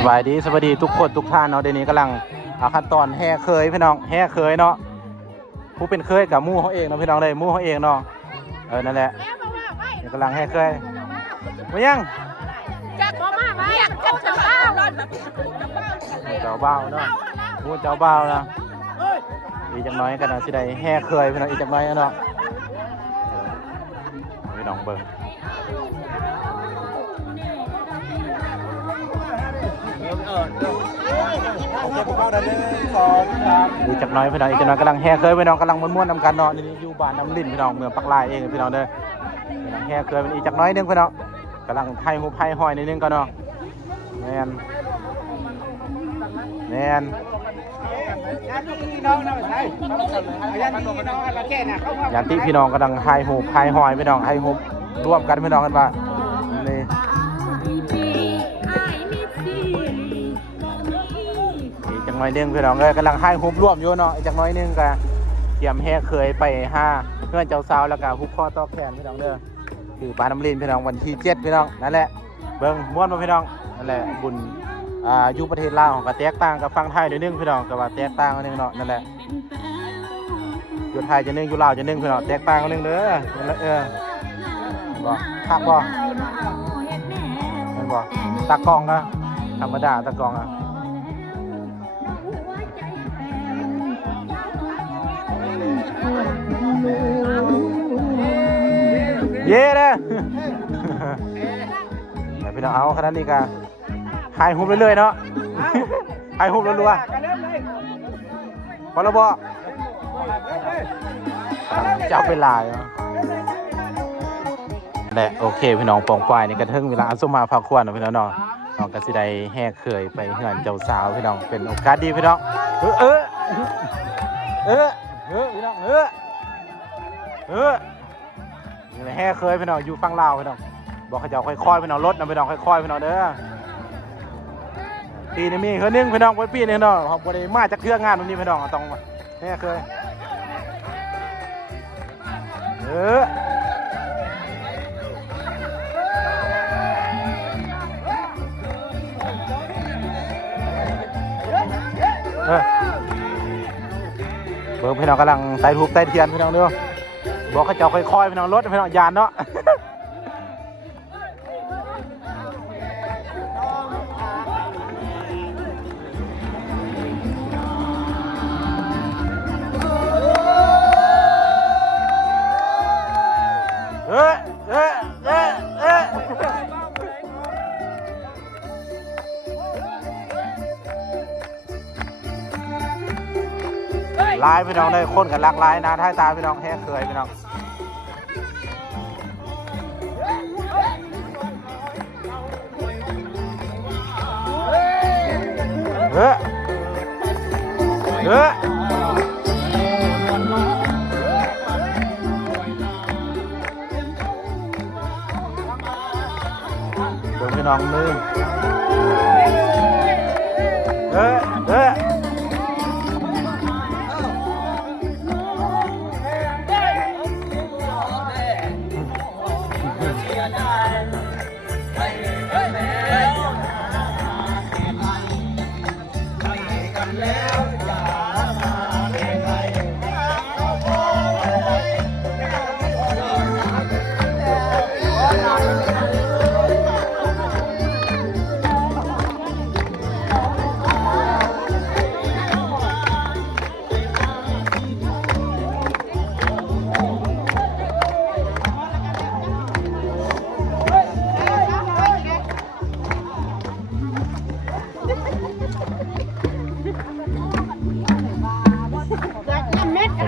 สบายดีทุกคนทุกท่านเนาะเดี๋ยวนี้กำลังขั้นตอนแห่เคยพี่น้องแห่เคยเนาะผู้เป็นเคยกับมู่เขาเองเนาะพี่น้องเลยมู่เขาเองเนาะนั่นแหละกำลังแห่เคยมายังจักบ่มาไหมจักเจ้าบ้าเจ้าบ่าวเนาะมู่เจ้าบ่าวนะอีกจังน้อยกันนะสิได้แห่เคยพี่น้องอีกจังน้อยเนาะพี่น้องเบิ่งอีกจักน้อยพี่น้องอีกจักน้อยกำลังแห่เคยพี่น้องกำลังม้วนๆนำกันเนาะนี่อยู่บ้านน้ำลิ้นพี่น้องเมืองปักลายเองพี่น้องเด้อกำลังแห่เคยเป็นอีกจักน้อยนึงพี่น้องกำลังไทยหูไทยหอยนิดนึงก็เนาะแมนยันที่พี่น้องกำลังไทยหูไทยหอยพี่น้องไทยหูร่วมกันพี่น้องกันว่านี่อีกจักน้อยนึงพี่น้องเลยกำลังไทยหูร่วมอยู่เนาะอีกจักน้อยนึงก็เตรียมแห่เคยไป5เพื่อนเจ้าสาวแล้วก็ฮุบข้อต่อแขนพี่น้องเด้อคือปลาน้ำลิ้นพี่น้องวันที่7พี่น้องนั่นแหละเบิ่งม้วนมาพี่น้องนั่นแหละบุญอยู่ประเทศลาวก็แตกต่างกับฝั่งไทยนิดนึงพี่น้องก็ว่าแตกต่างกันนึงเนาะนั่นแหละอยู่ไทยจะนึงอยู่ลาวจะนึงพี่น้องแตกต่างกันนึงเด้อนั่นแหละบ่คักบ่เห็นบ่ตากล้องนะธรรมดาตากล้องเย้เด้อพี่น้องเอาขนาดนี้กันหายหุบเรื่อยๆเนาะหายหุบรัวๆพอแล้วบ่จะเอาไปลายแหละโอเคพี่น้องปองปายนี่กระทึงเวลาสมมาพักควรพี่น้องน้องกสิได้แห่เคยไปเฮือนเจ้าสาวพี่น้องเป็นโอกาสดีพี่น้องพี่น้องนี่แห่เคยพี่น้องอยู่ฝั่งลาวพี่น้องบอกเขาจะค่อยๆพี่น้องรถนะพี่น้องค่อยๆพี่น้องเด้อปีนี้มีเฮือนึงพี่น้องไว้ปีนึงเนาะเขาบ่ได้มาจากเครื่องงานตรงนี้พี่น้องต้องแห่เคยเบิ่งพี่น้องกำลังไต่ทูบไต่เทียนพี่น้องเด้อบอกเขาจะค่อยๆพี่น้องรถพี่น้องยานเนาะลายพี่น้องได้คนกันลักลายนะท้ายตาพี่น้องแห่เคยพี่น้องเบิ่งพี่น้องมือ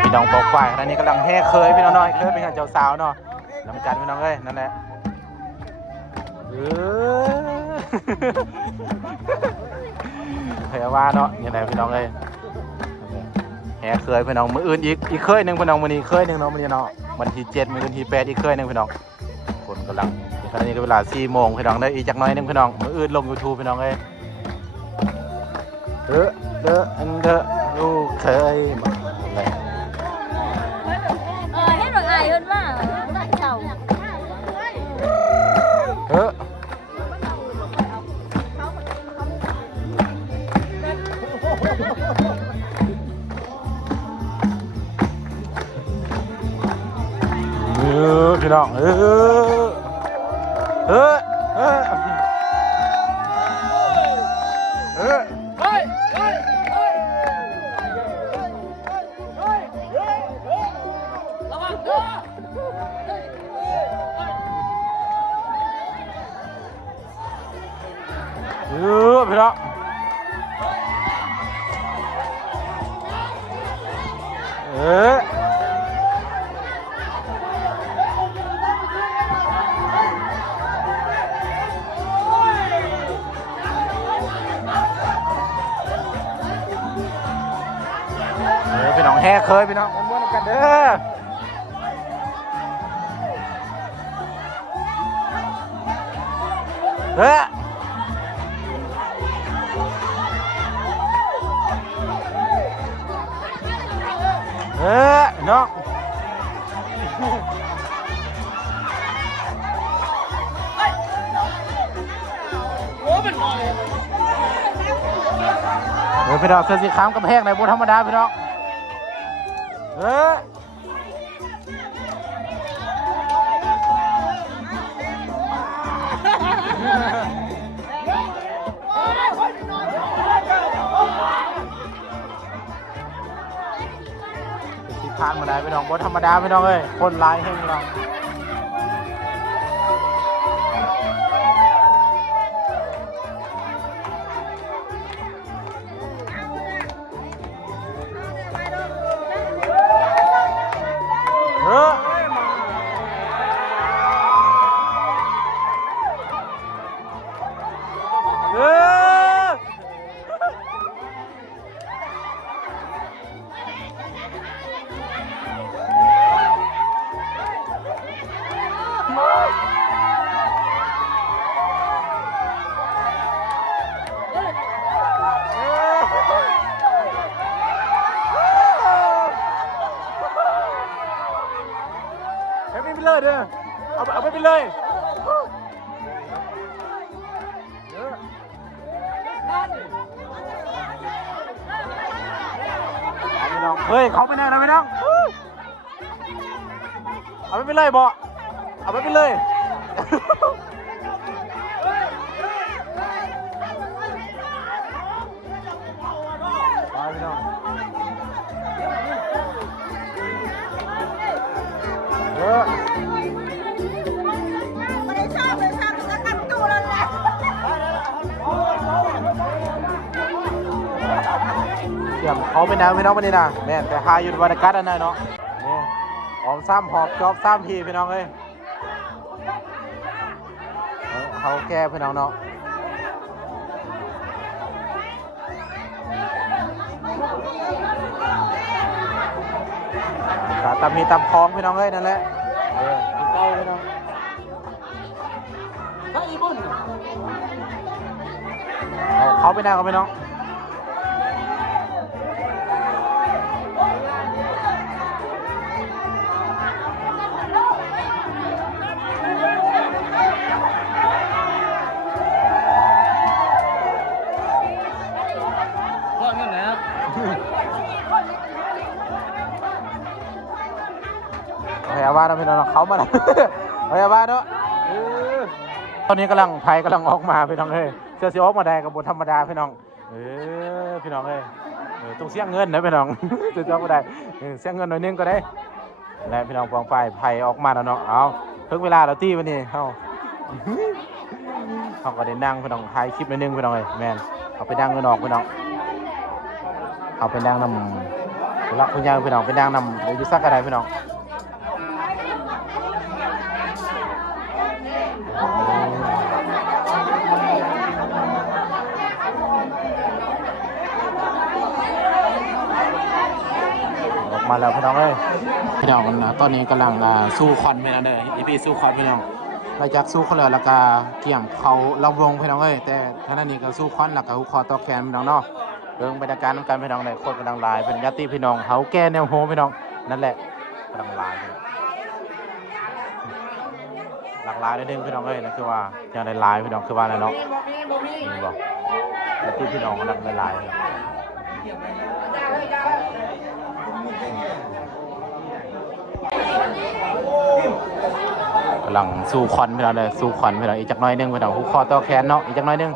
พี่น้องบอกฝ่ายขณะนี้กำลังแห่เคยพี่น้องน้อยเคยเป็นเจ้าสาวเนาะนำกันพี่น้องเลยนั่นแหละเฮียว่าเนาะยังไงพี่น้องเลยแห่เคยพี่น้องมืออื่นอีกเคยหนึ่งพี่น้องวันนี้เคยหนึ่งเนาะวันนี้เนาะวันที่7มื้อที่8อีกเคยหนึ่งพี่น้องคนกำลังขณะนี้ก็เวลา4 โมงพี่น้องได้อีกจักน้อยหนึ่งพี่น้องมืออื่นลง YouTube พี่น้องเลยลูกเคยอะไรให้หน่อยอายเอิ้นว่าเจ้า เ พี่น้องพี่น้องพี่น้องแห่เคยพี่น้องม้วนกันเด้อน้องพี่น้องเสื้อสีขาวกระแพงไหนบนธรรมดาพี่น้องสีขาวมาได้พี่น้องบนธรรมดาพี่น้องเอ้ยคนลายแห้งเราไปเลยเด้อเอาไปเลยเฮ้ยเขาไปไหนนะพี่น้องเอาไปเลยบ่เอาไปเลยไปพี่น้องเดี๋ยวเขาไปนะพี่น้องวันนี้นะแม่แต่หาอยู่บรรยากาศอันนั้นเนาะนี่หอมซ้ำหอบจอบซ้ำพีพี่น้องเอ้ยเขาแก้พี่น้องเนาะตำมีตำคลองพี่น้องเอ้ยนั่นแหละกินเต้าพี่น้องเขาไปนะเขาไปน้องพยาบาลนะพี่น้องเขามาแล้วพยาบาลเนาะตอนนี้กำลังออกมาพี่น้องเฮ้ยเสื้อสีออกมาได้กับบทธรรมดาพี่น้องพี่น้องเฮ้ยต้องเสี่ยงเงินนะพี่น้องเสื้อสีออกมาได้เสี่ยงเงินหน่อยนึงก็ได้และพี่น้องปองไฟไผ่ออกมาแล้วเนาะเอาถึงเวลาเราตีวันนี้เขาก็ได้นั่งพี่น้องถ่ายคลิปหน่อยนึงพี่น้องเฮ้ยแมนเขาไปนั่งกันออกพี่น้องเขาไปนั่งนำรักคุณยายพี่น้องไปนั่งนำเดี๋ยวจะซักอะไรพี่น้องออกมาแล้วพี่น้องเอ้ยพี่น้องกันนะตอนนี้กำลังสู้ควันพี่น้องเด้ออีพีสู้ควันพี่น้องหลังจากสู้เขาแล้วแล้วก็เกี่ยงเขาลำวงพี่น้องเอ้ยแต่ท่านี้ก็สู้ควันแล้วก็คอต่อแขนพี่น้องเนาะเรื่องบรรยากาศน้ำกันพี่น้องในโคตรกำลังลายเป็นญาติพี่น้องเขาแก่แนวโฮพี่น้องนั่นแหละกำลังลายหลากหลายนิดนึงพี่น้องเอ้ยนะคือว่าอย่างในลายพี่น้องคือว่าอะไรเนาะนี่บอกญาติพี่น้องกำลังในลาย ำลังสู้ควันพี่น้องเลยสู้ควันพี่น้องอีกจักหน้อยหนึงพี่น้องหุบคอต่อแขนเนาะอีกจักหน้อยหนึง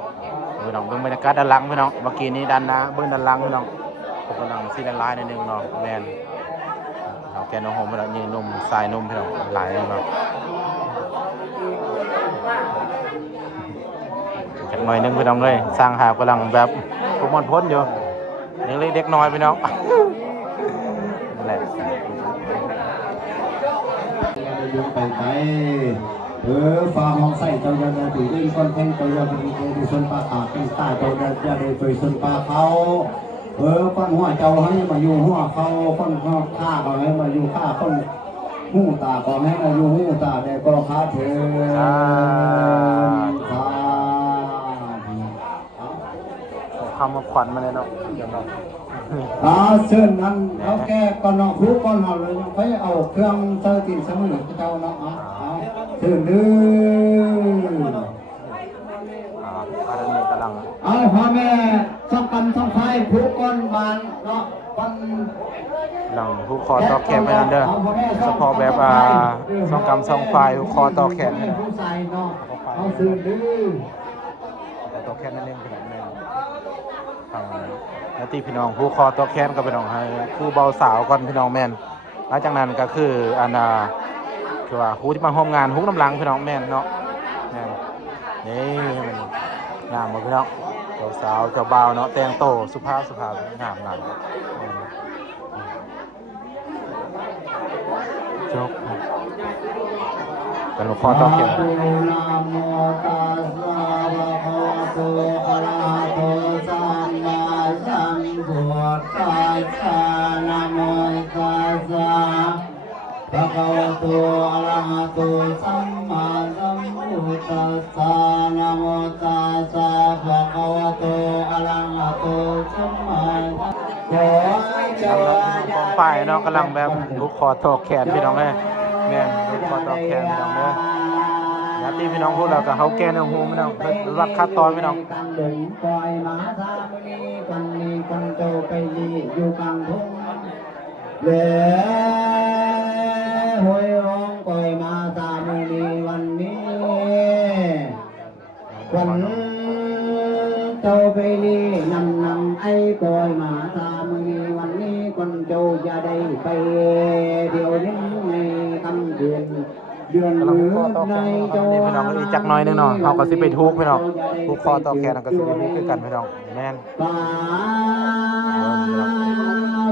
พี่น้องเบิ่งบรรยากาศด้านหลังพี่น้องเมื่อกี้นี้ด้านหน้าเบิ่งด้านหลังพี่น้องผมกำลังซีลายนิดนึงเนาะแมนเอาแกนน้องโฮมพี่น้องยิงนมสายนมพี่น้องหลายเนาะจักหน่อยหนึงพี่น้องเลยสร้างหาบกำลังแบบพวกมันพ้นอยู่ยังเล็กเด็กน้อยพี่น้องนั่นแหละ ไปฟาร์มของไส้เจ้ายันตีได้คนแทงเจ้ายันตีในส่วนปลาขาเป็นใต้เจ้ายันจะได้ไปส่วนปลาเขาฟันหัวเจ้าให้มาอยู่หัวเขาฟันหัวข้าเขาให้มาอยู่ข้าคนหูตาก็ให้มาอยู่หูตาแต่ก็ขาเธอคำมาขวัญมาเลยเนาะเชิญนั่นเขาแก้ก่อนเนาะครูก่อนเนาะเลยไปเอาเครื่องเตอร์ติสมุนเจ้าเนาะเชิญดื้ออันนี้กำลังพ่อแม่ช่องกันช่องไฟผูกก้อนบานเนาะวันหลังผู้คอต่อแขนไปนั่นเด้อเฉพาะแบบสองกำสองไฟผู้คอต่อแขนผู้ใส่เนาะเอาเชิญดื้อต่อแขนนั่นเองพี่น้องแม่แล้วตีพี่น้องผู้คอต่อแขนกับพี่น้องให้ผู้เบาสาวก่อนพี่น้องแม่นหลังจากนั้นก็คือคือว่าผู้ที่มาร่วมงานฮุกน้ำลังพี่น้องแม่นเนาะนี่งามหมดพี่น้องเจ้าสาวเจ้าบ่าวเนาะแต่งโตสุภาพงามหลายจบกันหลวงพ่อต้องเขียนภะคะวะโตอะระหะโตสัมมาสัมพุทธัสสะนะโมตัสสะภะคะวะโตอะระหะโตสัมมาสัมพุทธัสสะของฝ่ายเนาะกำลังแบบลูกคอต่อแขนพี่น้องเลยแม่ลูกคอต่อแขนพี่น้องเลยญาติพี่น้องพวกเรากับเขาแก่ในหูพี่น้องรัดคัดตอนพี่น้องปล่อยมหาธามุนีกันมีกันโตไปดีอยู่กลางทุ่งเหลือหวยร้องปล่อยมาตามุนีวันนี้วันเจ้าไปดีนำไอ้ปล่อยมาตามุนีวันนี้คนเจ้าจะได้ไปเดี๋ยวนี้ในคำเดือนมือในเจ้าพี่น้องอีกจักหน่อยนึงเนาะเขาก็สิไปทุกพี่น้องทุกคอต่อแขนก็สิไปทุกคือกันพี่น้องแม่น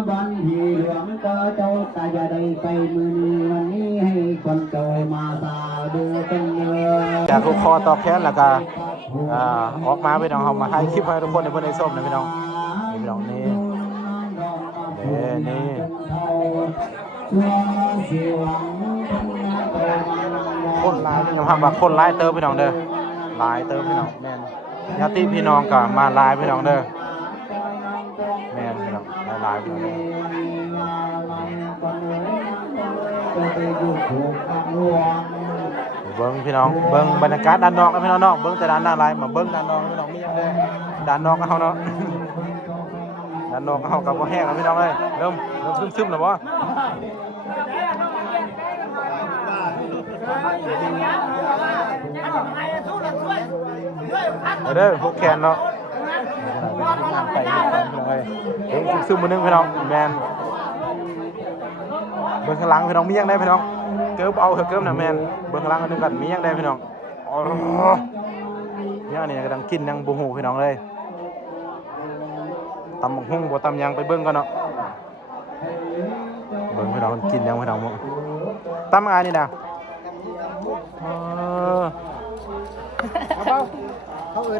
บันทีเหลืองก็เจ้าตาจะได้ไปมือวันนี้ให้คนเจ้ามาตาดูเป็นเนื้อจากทุกคอต่อแขนแล้วก็ออกมาพี่น้องเขามาให้คลิปให้ทุกคนในเพื่อนได้ส้มนะพี่น้องพี่น้องนี่คนร้ายยังทำแบบคนร้ายเติมพี่น้องเด้อร้ายเติมพี่น้องแม่นญาติพี่น้องก็มาร้ายพี่น้องเด้อแม่นพี่น้องร้ายพี่น้องเด้อเบิ้งพี่น้องเบิ้งบรรยากาศด้านนอกนะพี่น้องเนาะเบิ้งแต่ด้านหน้าร้ายมาเบิ้งด้านนอกพี่น้องมีอย่างเด้อด้านนอกก็เขาเนาะด้านนอกก็เขากับพ่อแห้งนะพี่น้องเลยเริ่มซึมๆแล้วบ่เด้อพวกแคนเนาะไปเลยซึมๆมือนึงพี่น้องแมนเบิ้งข้างหลังพี่น้องมีอย่างได้พี่น้องเกิบเอาเกิบนะแมนเบิ้งข้างหลังนึงกันมีอย่างได้พี่น้องเนี่ยนี่กำลังกินยังบูฮูพี่น้องเลยตำบักหุ่งบ่ตำยังไปเบิ้งกันเนาะเบิ้งพี่น้องกินยังพี่น้องมั้งตำอะไรนี่นะ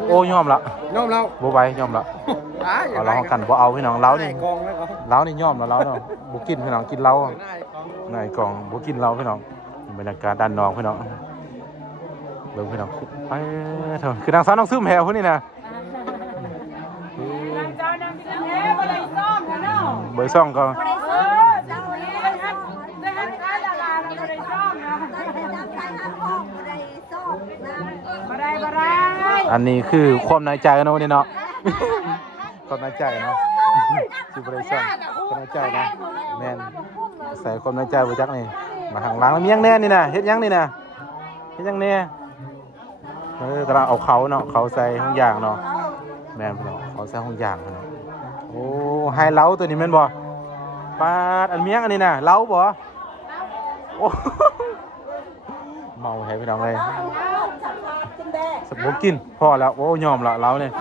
โอ้ยอมละยอมแล้วบ่ไปยอมละเอาเรากันบ่เอาพี่น้องเล้านี่เล้านี่ยอมแล้วเล้าเนาะบ่กินพี่น้องกินเล้านายกองบ่กินเล้าพี่น้องบรรยากาศด้านนอกพี่น้องเบิ่งพี่น้องไปเถอะคือนางสาวน้องซึมแหวพุ่นนี่นะเบอร์ซ่องก็อันนี้คือความในใจกันเนาะนี่เนาะความในใจเนาะคือบริษัทความในใจนะแม่นใส่ความในใจไว้จักนี่มาข้างหลังแล้วมียังแน่นี่นะเฮ็ดยังนี่นะ เฮ็ดจังเนี่ยกำลังเอาเขาเนาะเขาใส่ห้องยางเนาะแม่นเนาะเขาใส่ห้องยางเนาะโอ้ไฮเล้าตัวนี้แม่นบ่ปลาอันเมียงอันนี้น่ะเล้าบ่โอ้เมาให้พี่น้องเลยสมบูรณ์กินพอแล้วโอ้ยอมละเล้าเนี่ย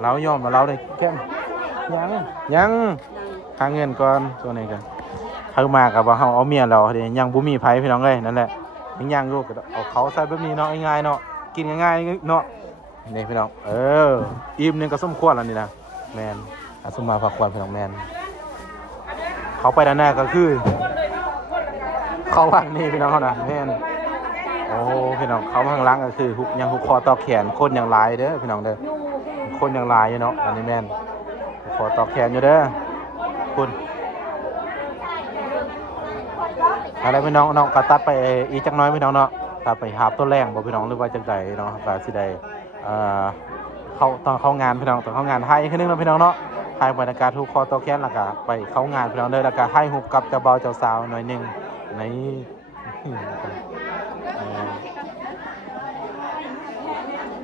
เล้ายอมละเล้าเนี่ยแก้มยังหาเงินก่อนตัวนี้กันเข้ามากับว่าเฮาเอาเมียเราเดี๋ยวยังบ่มีไผพี่น้องเอ้ยนั่นแหละยังอยู่ก็เอาเขาใส่แบบนี้เนาะง่ายๆเนาะกินง่ายๆเนาะนี่พี่น้องอิ่มนึงก็สมควรแล้วนี่นะแม่นอาสมมาพักผ่อนพี่น้องแม่นเขาไปด้านหน้าก็คือเขาวางนี่พี่น้องเขานะแม่นโอ้พี่น้องเขาข้างหลังก็คือยังหุบคอต่อแขนคนยังหลายเด้อพี่น้องเด้อคนยังหลายอยู่เนาะอันนี้แม่นหุบคอต่อแขนอยู่เด้อคุณอะไรพี่น้องก็ตัดไปอีกจักน้อยพี่น้องเนาะตัดไปหาบต้นแรงบ่พี่น้องหรือว่าจังไดเนาะก็สิได้เขาตอนเข้างานพี่น้องตอนเข้างานให้ขึ้นนึงนะพี่น้องเนาะให้บรรยากาศทุกคอต่อแขนแล้วก็ไปเข้างานพี่น้องเด้อแล้วก็ให้หุบกับเจ้าบ่าวเจ้าสาวหน่อยนึงใน